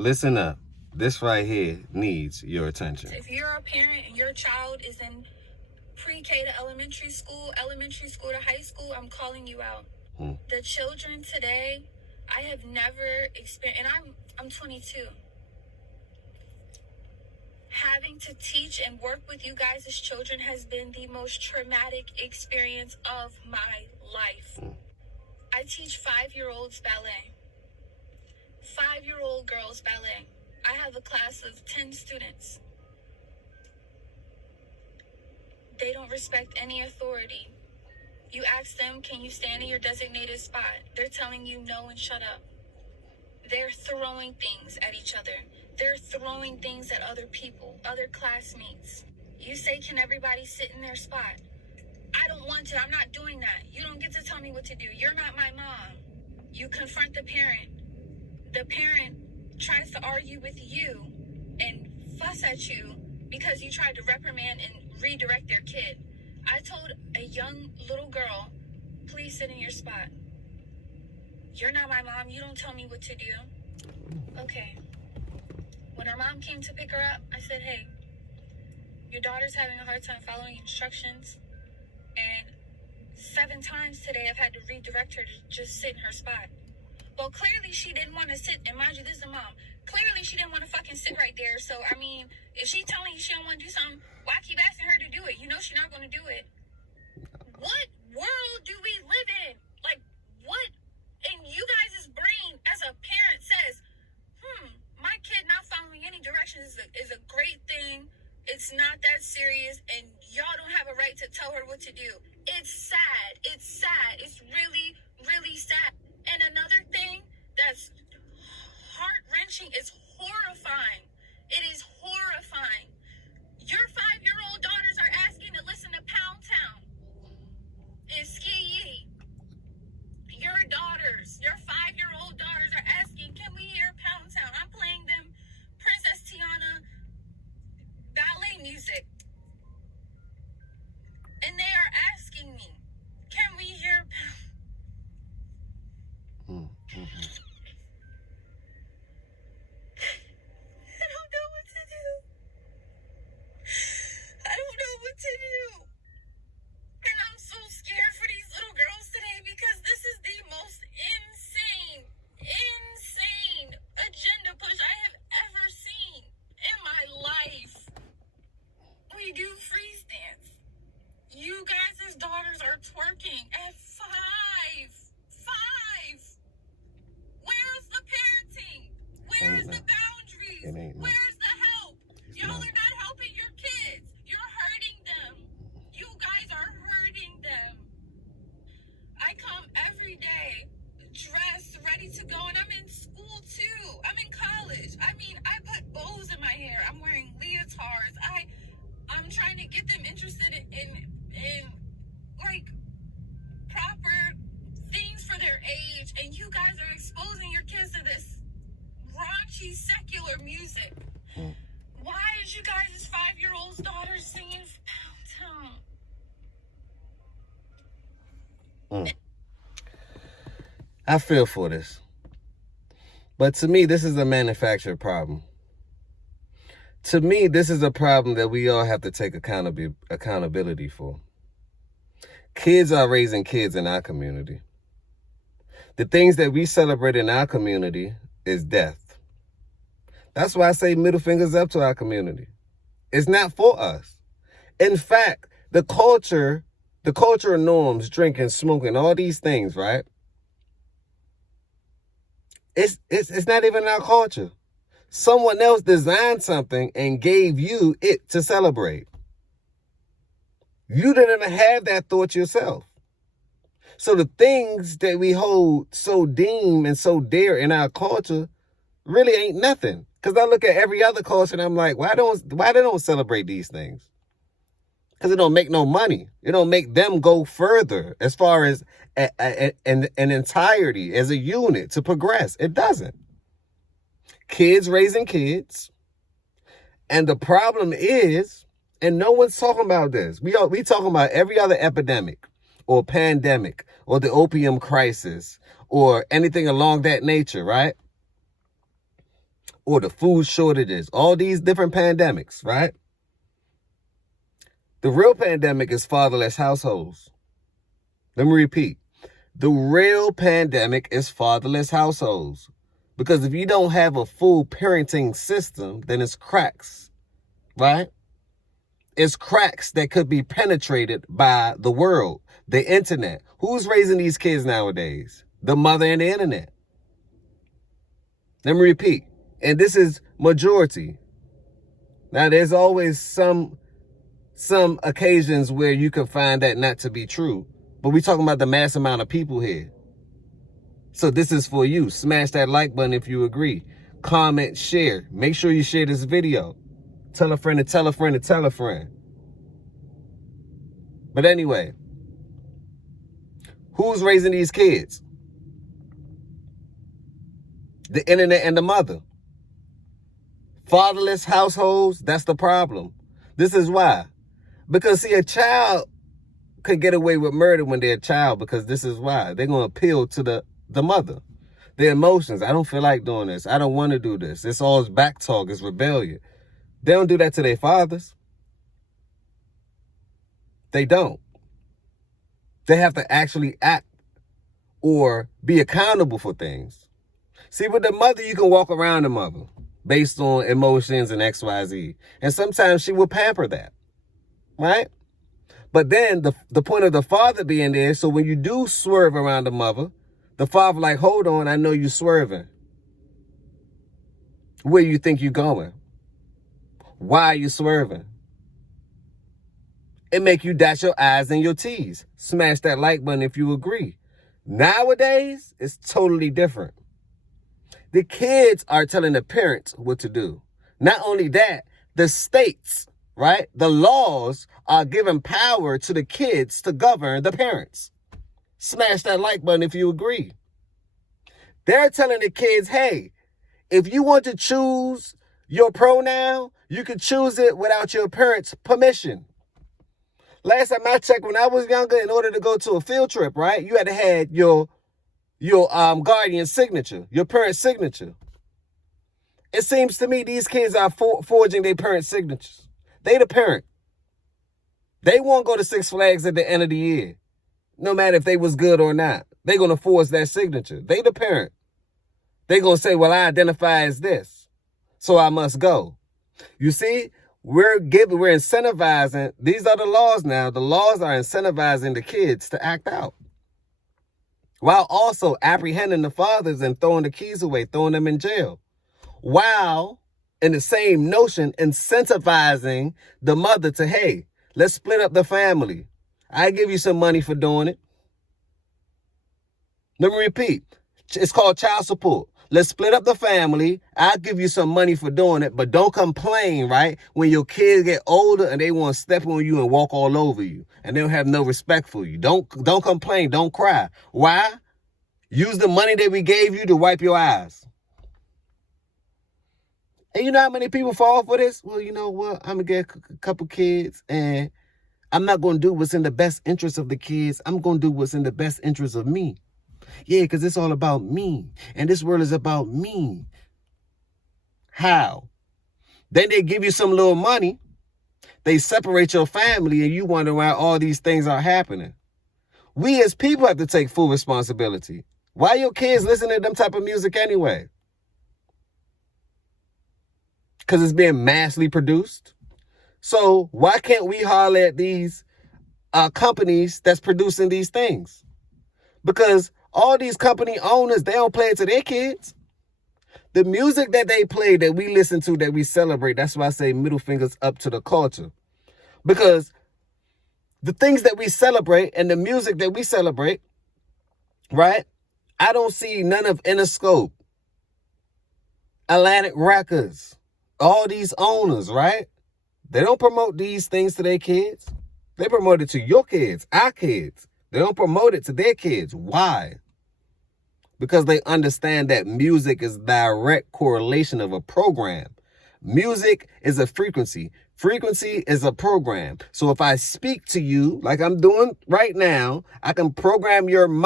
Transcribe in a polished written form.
Listen up. This right here needs your attention. If you're a parent and your child is in pre-K to elementary school to high school, I'm calling you out. The children today, I have never experienced, and I'm 22. Having to teach and work with you guys as children has been the most traumatic experience of my life. I teach 5-year-olds ballet, 5-year-old girls ballet. I have a class of 10 students. They don't respect any authority. You ask them, can you stand in your designated spot? They're telling you no and shut up. They're throwing things at each other. They're throwing things at other people, other classmates. You say, can everybody sit in their spot? I don't want to. I'm not doing that. You don't get to tell me what to do. You're not my mom. You confront the parent. The parent tries to argue with you and fuss at you because you tried to reprimand and redirect their kid. I told a young little girl, please sit in your spot. You're not my mom. You don't tell me what to do. Okay. When her mom came to pick her up, I said, hey, your daughter's having a hard time following instructions. And 7 times today, I've had to redirect her to just sit in her spot. Well, clearly she didn't want to sit. And mind you, this is a mom. Clearly she didn't want to fucking sit right there. So, I mean, if she's telling you she don't want to do something, why keep asking her to do it? You know she's not going to do it. What world do we live in? Like, what in you guys' brain as a parent says, my kid not following any directions is a great thing. It's not that serious, and y'all don't have a right to tell her what to do. It's sad. It's sad. It's really, really sad. And another thing that's heart-wrenching is horrifying. It is horrifying. Your 5-year-old daughters are asking to listen to Pound Town and Ski Yee. Your 5-year-old daughters are asking, can we hear Pound Town? I'm playing them Princess Tiana ballet music. And they are asking me, can we hear Pound? I don't know what to do. I don't know what to do. And I'm so scared for these little girls today because this is the most insane agenda push I have ever seen in my life. We do freeze dance. You guys' daughters are twerking at 5. Where's the parenting? Where's the boundaries? Where's the help? Y'all are not helping your kids. You're hurting them. You guys are hurting them. I come every day dressed, ready to go, and I'm in school too. I'm in college. I mean, I put bows in my hair. I'm wearing leotards. I'm trying to get them interested in like proper things for their age, and you guys are exposing your kids to this raunchy secular music. Why is you guys' 5-year-old's daughter singing Pound Town? I feel for this. But to me, this is a manufactured problem. To me, this is a problem that we all have to take accountability for. Kids are raising kids in our community. The things that we celebrate in our community is death. That's why I say middle fingers up to our community. It's not for us. In fact, the cultural norms, drinking, smoking, all these things, right? It's not even our culture. Someone else designed something and gave you it to celebrate. You didn't have that thought yourself. So the things that we hold so deem and so dear in our culture really ain't nothing. Because I look at every other culture and I'm like, why they don't celebrate these things? Because it don't make no money. It don't make them go further as far as an entirety, as a unit to progress. It doesn't. Kids raising kids. And the problem is, and no one's talking about this. We talking about every other epidemic or pandemic or the opium crisis or anything along that nature, right? or the food shortages, all these different pandemics, right? The real pandemic is fatherless households. Let me repeat. The real pandemic is fatherless households. Because if you don't have a full parenting system, then it's cracks, right? It's cracks that could be penetrated by the world, the internet. Who's raising these kids nowadays? The mother and the internet. Let me repeat. And this is majority. Now, there's always some occasions where you can find that not to be true. But we're talking about the mass amount of people here. So this is for you. Smash that like button if you agree. Comment, share. Make sure you share this video. Tell a friend to tell a friend to tell a friend. But anyway, who's raising these kids? The internet and the mother. Fatherless households, that's the problem. This is why. Because, see, a child could get away with murder when they're a child because this is why. They're going to appeal to the mother. Their emotions. I don't feel like doing this. I don't want to do this. It's all back talk. It's rebellion. They don't do that to their fathers. They don't. They have to actually act or be accountable for things. See, with the mother, you can walk around the mother based on emotions and X, Y, Z. And sometimes she will pamper that, right? But then the point of the father being there, so when you do swerve around the mother, the father like, hold on, I know you swerving. Where you think you going? Why are you swerving? It make you dot your I's and your T's. Smash that like button if you agree. Nowadays, it's totally different. The kids are telling the parents what to do. Not only that, the states, right? The laws are giving power to the kids to govern the parents. Smash that like button if you agree. They're telling the kids, hey, if you want to choose your pronoun, you can choose it without your parents' permission. Last time I checked, when I was younger, in order to go to a field trip, right, you had to have your guardian's signature, your parent's signature. It seems to me these kids are forging their parents' signatures. They the parent. They won't go to Six Flags at the end of the year, no matter if they was good or not. They're going to forge that signature. They the parent. They're going to say, well, I identify as this, so I must go. You see, we're incentivizing. These are the laws now. The laws are incentivizing the kids to act out, while also apprehending the fathers and throwing the keys away, throwing them in jail. While, in the same notion, incentivizing the mother to, hey, let's split up the family. I give you some money for doing it. Let me repeat. It's called child support. Let's split up the family. I'll give you some money for doing it, but don't complain, right? When your kids get older and they want to step on you and walk all over you and they don't have no respect for you. Don't complain. Don't cry. Why? Use the money that we gave you to wipe your eyes. And you know how many people fall for this? Well, you know what? I'm going to get a couple kids and I'm not going to do what's in the best interest of the kids. I'm going to do what's in the best interest of me. Yeah, because it's all about me. And this world is about me. How? Then they give you some little money. They separate your family and you wonder why all these things are happening. We as people have to take full responsibility. Why your kids listening to them type of music anyway? Because it's being massively produced. So why can't we holler at these companies that's producing these things? Because all these company owners, they don't play it to their kids. The music that they play, that we listen to, that we celebrate, that's why I say middle fingers up to the culture. Because the things that we celebrate and the music that we celebrate, right? I don't see none of Interscope, Atlantic Records, all these owners, right? They don't promote these things to their kids. They promote it to your kids, our kids. They don't promote it to their kids. Why? Because they understand that music is direct correlation of a program. Music is a frequency. Frequency is a program. So if I speak to you like I'm doing right now, I can program your mind.